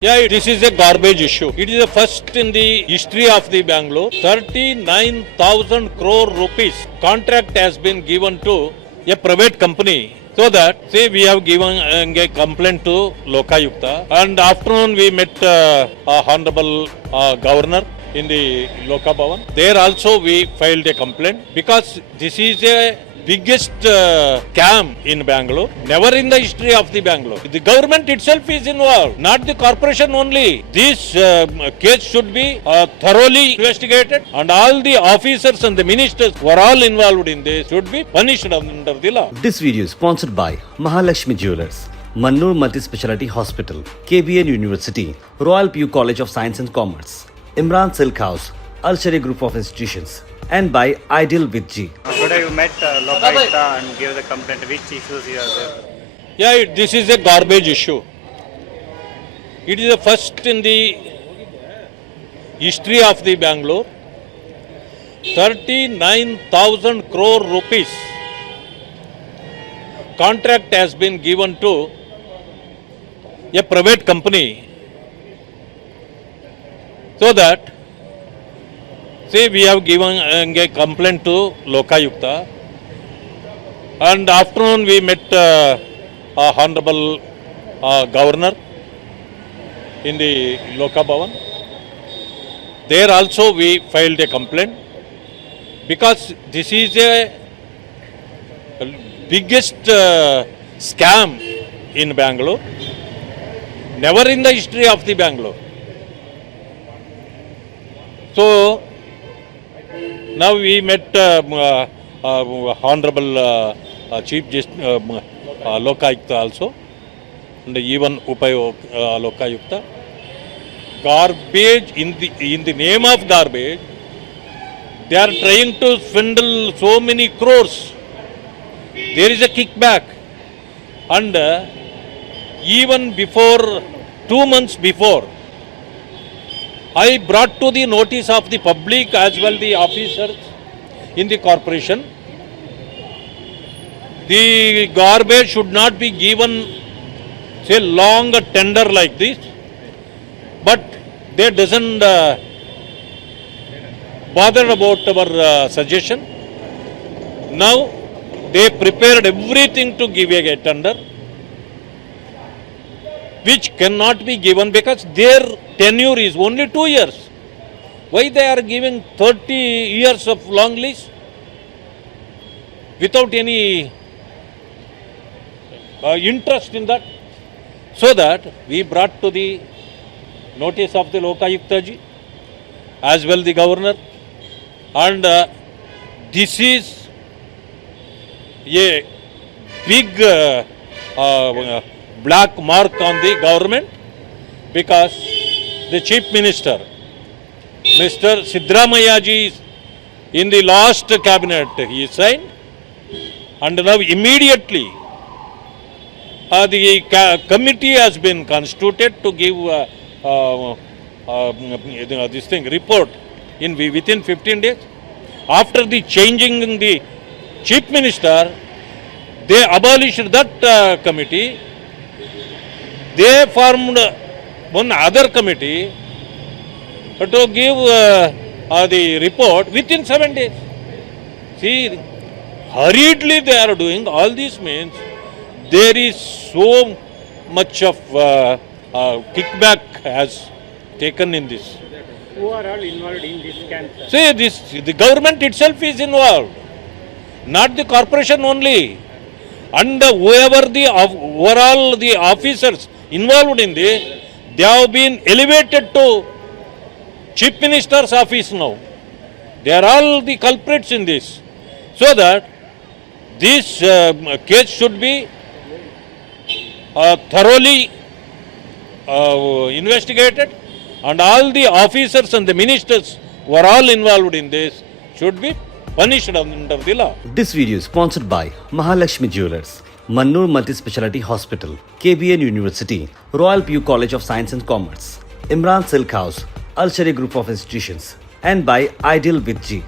Yeah, this is a garbage issue. It is the first in the history of the Bangalore. 39,000 crore rupees contract has been given to a private company. So that, say, we have given a complaint to Lokayukta, and afternoon we met Honorable Governor in the Loka Bhavan. There also we filed a complaint because this is a biggest scam in Bangalore. Never in the history of the Bangalore. The government itself is involved, not the corporation only. This case should be thoroughly investigated, and all the officers and the ministers who are all involved in this should be punished under the law. This video is sponsored by Mahalakshmi Jewelers, Mannur Multi-Speciality Hospital, KBN University, Royal PU College of Science and Commerce, Imran Silk House, Al-Sharia Group of Institutions, and by Ideal with G. Today you met Lokayukta and gave the complaint. Which issues you are there? Yeah, this is a garbage issue. It is the first in the history of the Bangalore. 39,000 crore rupees contract has been given to a private company. So that, see, we have given a complaint to Lokayukta, and afternoon we met Honorable Governor in the Loka Bhavan. There also we filed a complaint because this is a biggest scam in Bangalore. Never in the history of the Bangalore. So now we met Honorable Chief Justice Lokayukta also, and even Upay Lokayukta. Garbage, in the name of garbage, they are trying to swindle so many crores. There is a kickback, and even before 2 months before, I brought to the notice of the public as well the officers in the corporation. The garbage should not be given, say, long tender like this, but they doesn't bother about our suggestion. Now they prepared everything to give a tender, which cannot be given because their tenure is only 2 years. Why they are giving 30 years of long lease without any interest in that? So that we brought to the notice of the Lokayukta ji as well the governor, and this is a big black mark on the government, because the Chief Minister, Mr. Siddaramaiah ji, in the last cabinet he signed, and now immediately the committee has been constituted to give this thing report within 15 days. After the changing the Chief Minister, they abolished that committee. They formed one other committee to give the report within 7 days. See, hurriedly they are doing. All this means there is so much of kickback has taken in this. Who are all involved in this scam? See, the government itself is involved, not the corporation only. And whoever overall the officers involved in this, they have been elevated to Chief Minister's office now. They are all the culprits in this. So that this case should be thoroughly investigated, and all the officers and the ministers who are all involved in this should be punished under the law. This video is sponsored by Mahalakshmi Jewelers, Mannur Multi-Speciality Hospital, KBN University, Royal PU College of Science and Commerce, Imran Silk House, Al-Sharia Group of Institutions, and by Ideal with G.